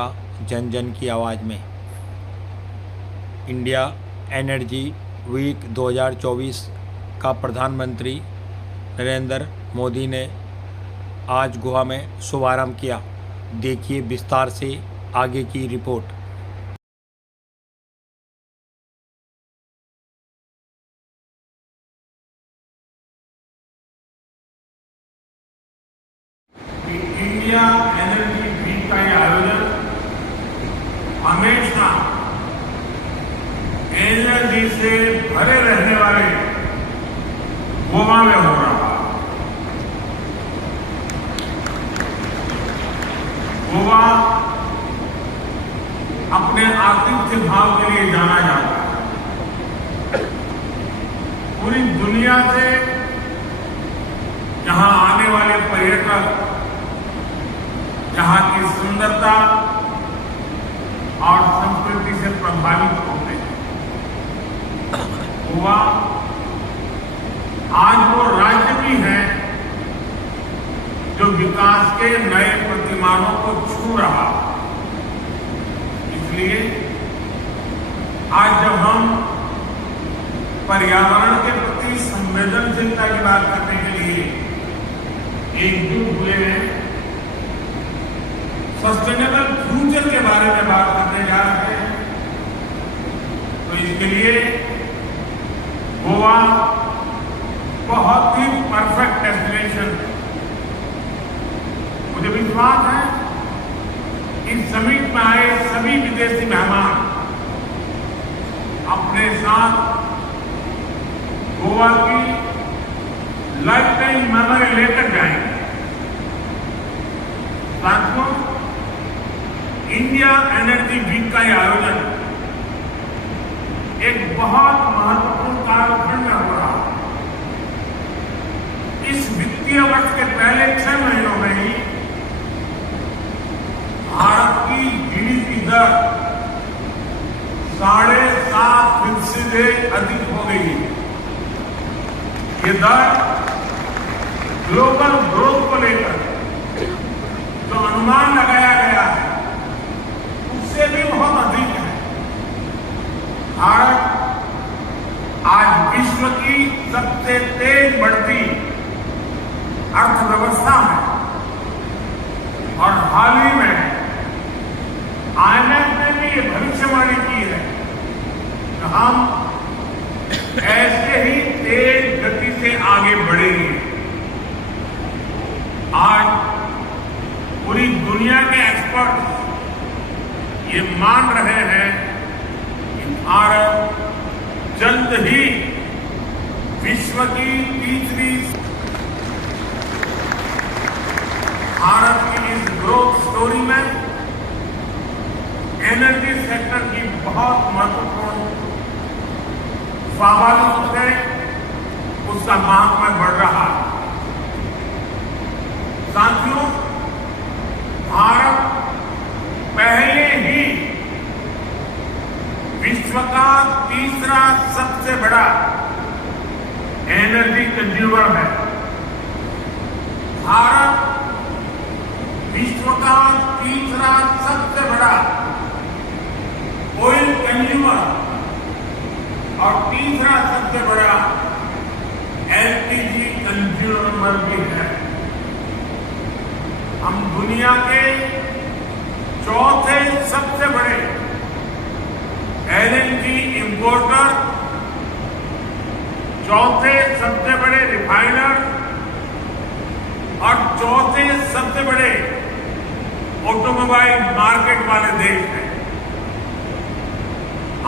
का जन जन की आवाज़ में। इंडिया एनर्जी वीक 2024 का प्रधानमंत्री नरेंद्र मोदी ने आज गोवा में शुभारंभ किया। देखिए विस्तार से आगे की रिपोर्ट। इंडिया एनर्जी वीक का ये आयोजन हमेशा एनर्जी से भरे रहने वाले गोवा में हो रहा है। गोवा अपने आतिथ्य भाव के लिए जाना जाता है। पूरी दुनिया से यहां आने वाले पर्यटक यहाँ की सुंदरता और संस्कृति से प्रभावित होते हैं। गोवा आज वो राज्य भी है जो विकास के नए प्रतिमानों को छू रहा है। इसलिए आज जब हम पर्यावरण के प्रति संवेदनशीलता की बात करने के लिए एकजुट हुए हैं, सस्टेनेबल फ्यूचर के बारे में बात करने जा रहे हैं, तो इसके लिए गोवा बहुत ही परफेक्ट डेस्टिनेशन है। मुझे विश्वास है इस समिट में आए सभी विदेशी मेहमान अपने साथ गोवा की लाइफ टाइम मेमोरी लेकर जाएंगे। साथियों, इंडिया एनर्जी वीक का यह आयोजन एक बहुत महत्वपूर्ण कालखंड में हो रहा है। इस वित्तीय वर्ष के पहले 6 महीनों में ही भारत की जीडीपी दर 7.5% से अधिक हो गई है। ये दर ग्लोबल ग्रोथ को लेकर जो अनुमान लगाया गया है उससे भी बहुत अधिक है। भारत आज विश्व की सबसे तेज बढ़ती अर्थव्यवस्था है और हाल ही में आईएमएफ ने भी ये भविष्यवाणी की है कि हम ऐसे ही तेज गति से आगे बढ़ेंगे। आज पूरी दुनिया के एक्सपर्ट ये मान रहे हैं कि भारत जल्द ही विश्व की तीसरी भारत की इस ग्रोथ स्टोरी में एनर्जी सेक्टर की बहुत महत्वपूर्ण स्वाभाविक है, उसका महात्मा बढ़ रहा है। साथियों, भारत पहले ही विश्व का तीसरा सबसे बड़ा एनर्जी कंज्यूमर है। भारत विश्व का तीसरा सबसे बड़ा ऑयल कंज्यूमर और तीसरा सबसे बड़ा एलपीजी कंज्यूमर भी है। हम दुनिया के चौथे सबसे बड़े एलएनजी इंपोर्टर, चौथे सबसे बड़े रिफाइनर और चौथे सबसे बड़े ऑटोमोबाइल मार्केट वाले देश हैं।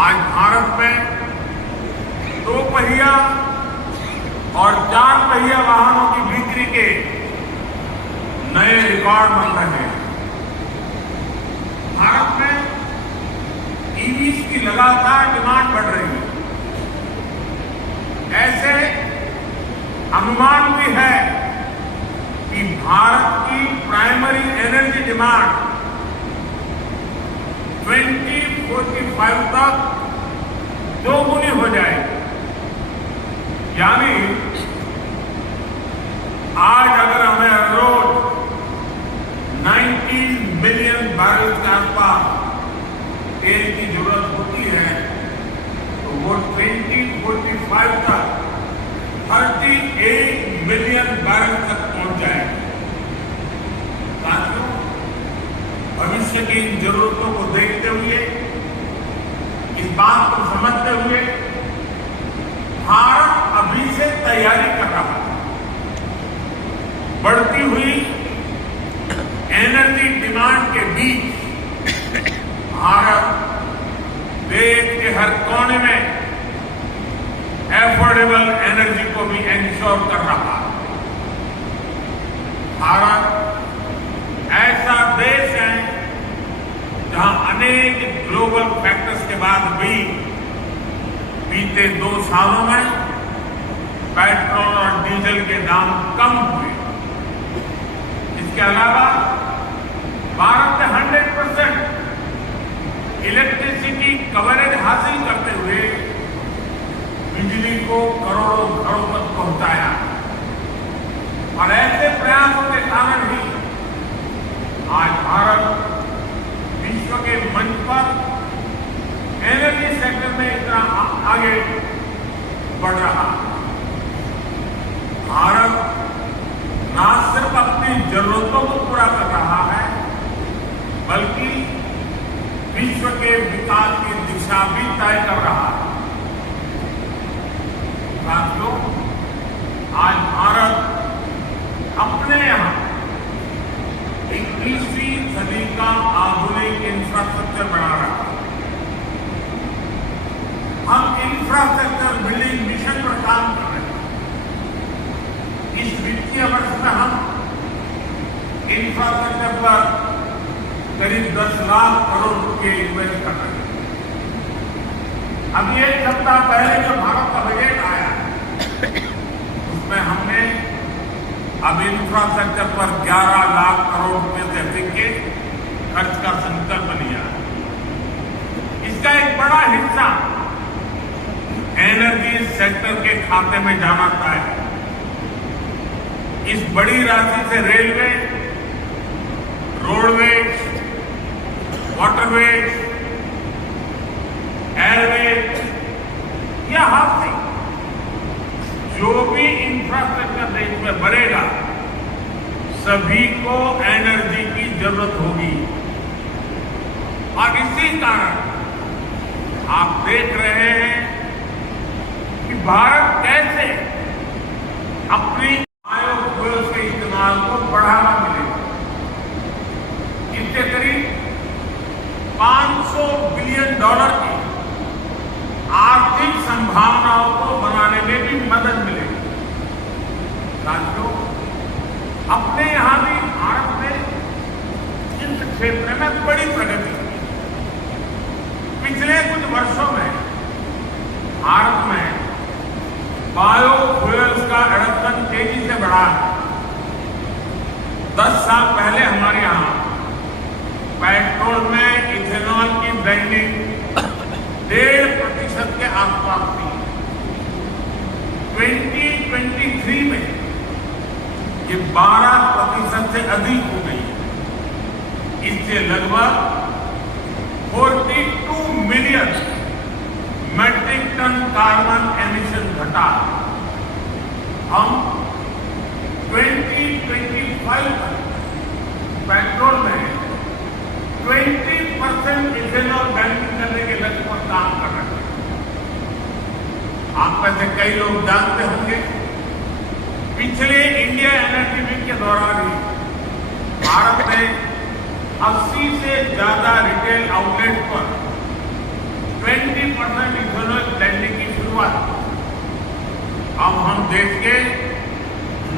आज भारत में 2 पहिया और 4 पहिया वाहनों की बिक्री के नए रिकॉर्ड बन रहे हैं। भारत में ईवीज की लगातार डिमांड बढ़ रही है। ऐसे अनुमान भी है कि भारत की प्राइमरी एनर्जी डिमांड 2045 तक 2 गुनी हो जाएगी। यानी आज अगर हमें रोज 90 मिलियन बैरल के आसपास तेल की जरूरत होती है तो वो 2045 तक 38 मिलियन बैरल तक पहुंच जाएगा। साथियों, भविष्य की इन जरूरतों को देखते हुए, इस बात को समझते हुए भारत अभी से तैयारी कर रहा है। बढ़ती हुई एनर्जी डिमांड के बीच भारत देश के हर कोने में एफोर्डेबल एनर्जी को भी इंश्योर कर रहा है। भारत ऐसा देश है जहां अनेक ग्लोबल फैक्टर्स के बाद भी बीते 2 सालों में पेट्रोल और डीजल के दाम कम हुए। इसके अलावा भारत ने 100% इलेक्ट्रिसिटी कवरेज हासिल करते हुए बिजली को करोड़ों घरों तक पहुंचाया और ऐसे प्रयासों के कारण ही आज भारत विश्व के मंच पर एनर्जी सेक्टर में इतना आगे बढ़ रहा है। भारत न सिर्फ अपनी जरूरतों को पूरा कर रहा है बल्कि विश्व के विकास की दिशा भी तय कर रहा है। साथियों, आज भारत अपने यहां 21वीं सदी का आधुनिक इंफ्रास्ट्रक्चर बना रहा है। हम इंफ्रास्ट्रक्चर बिल्डिंग मिशन पर काम कर रहे हैं। इस वित्तीय वर्ष में हम इंफ्रास्ट्रक्चर पर करीब 10 लाख करोड़ रुपए इन्वेस्ट कर रहे हैं। अभी 1 सप्ताह पहले जो भारत का बजट आया उसमें हमने अब इंफ्रास्ट्रक्चर पर 11 लाख करोड़ रुपए से अधिक के खर्च का संकल्प लिया। इसका एक बड़ा हिस्सा एनर्जी सेक्टर के खाते में जाना तय है। इस बड़ी राशि से रेलवे, रोडवेज, वाटरवेज, एयरवेज या हाउसिंग, जो भी इंफ्रास्ट्रक्चर देश में बढ़ेगा सभी को एनर्जी की जरूरत होगी। और इसी कारण आप देख रहे हैं कि भारत कैसे अपनी बायोफ्यूल्स के इस्तेमाल को बढ़ावा मिलेगा। इससे करीब $500 बिलियन की आर्थिक संभावनाओं को बनाने में भी मदद मिलेगी। साथियों, अपने यहां भी भारत में इस क्षेत्र में बड़ी प्रगति हुई। पिछले कुछ वर्षों में भारत में बायोफ्यूल्स का एडॉप्शन तेजी से बढ़ा है। 10 साल पहले हमारे यहां पेट्रोल में इथेनॉल की ब्लेंडिंग 1.5% के आसपास थी। 2023 में ये 12% से अधिक हो गई है। इससे लगभग 42 million metric ton carbon emission घटा। हम 2025 तक पेट्रोल में 20% इथेनॉल ब्लेंडिंग करने के लक्ष्य पर काम कर रहे हैं। आप में से कई लोग जानते होंगे, पिछले इंडिया एनर्जी वीक के दौरान ही भारत ने 80 से ज्यादा रिटेल आउटलेट पर 20% इथेनॉल ब्लेंडिंग की शुरुआत की। अब हम देश के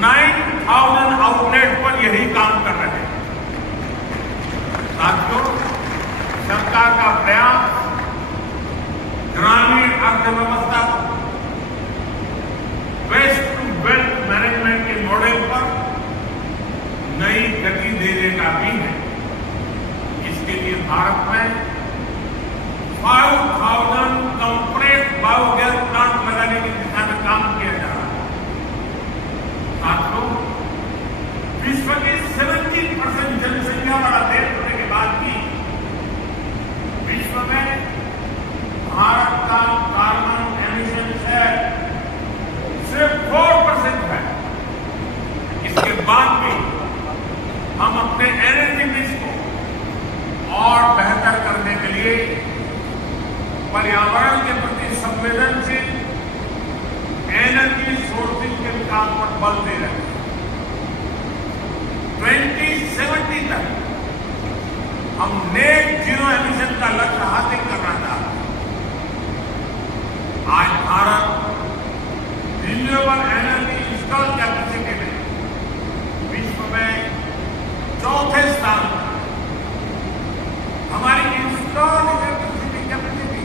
9,000 आउटलेट पर यही काम कर रहे हैं। साथियों, सरकार का प्रयास ग्रामीण अर्थव्यवस्था को वेस्ट टू वेल्थ मैनेजमेंट के मॉडल पर नई गति देने का भी है। इसके लिए भारत में 5,000 कंप्रेस्ड बायोगैस प्लांट लगाने की दिशा में काम किया जा रहा है। साथियों, विश्व की 70% जनसंख्या वाला देश होने के बाद भी विकास पर बल दे रहे हैं। 2070 तक हम नेट जीरो एमिशन का लक्ष्य हासिल करना चाहते हैं। आज Bharat renewable energy install capacity में विश्व में चौथे स्थान पर। हमारी इंस्टॉल इलेक्ट्रिसिटी कैपेसिटी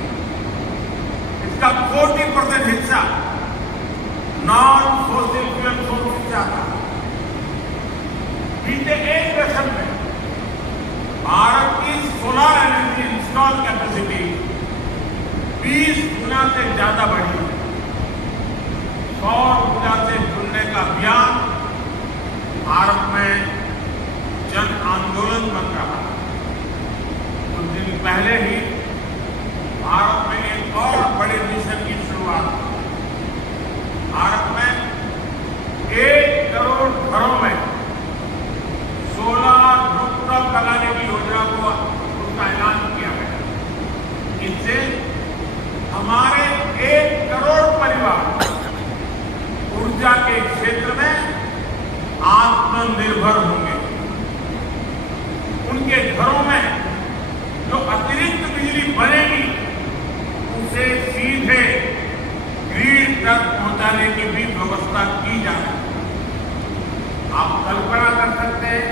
इसका 40% हिस्सा नॉन फोसिल फ्यूल सोर्स से आता है। बीते एक दशक में भारत की सोलर एनर्जी इंस्टॉल कैपेसिटी 20 गुना से ज्यादा बढ़ी है। सौर ऊर्जा से जुड़ने का अभियान भारत में जन आंदोलन बन रहा है। कुछ दिन पहले ही भारत में एक और बड़े मिशन की शुरुआत हुई। भारत में 1 करोड़ घरों में सोलर रूफटॉप लगाने की योजना को उसका ऐलान किया गया। इससे हमारे 1 करोड़ परिवार ऊर्जा के क्षेत्र में आत्मनिर्भर होंगे। उनके घरों में जो अतिरिक्त बिजली बनेगी उसे सीधे ग्रिड तक पहुंचाने की भी व्यवस्था की जा रही है। आप कल्पना कर सकते हैं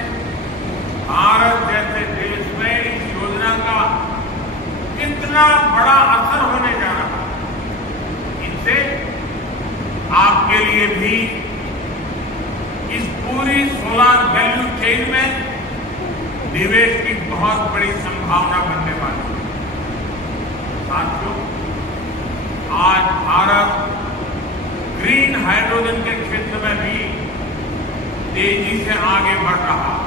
भारत जैसे देश में इस योजना का कितना बड़ा असर होने जा रहा है। इससे आपके लिए भी इस पूरी सोलर वैल्यू चेन में निवेश की बहुत बड़ी संभावना बनने वाली है। साथियों, आज भारत ग्रीन हाइड्रोजन के क्षेत्र में भी तेजी से आगे बढ़ रहा है।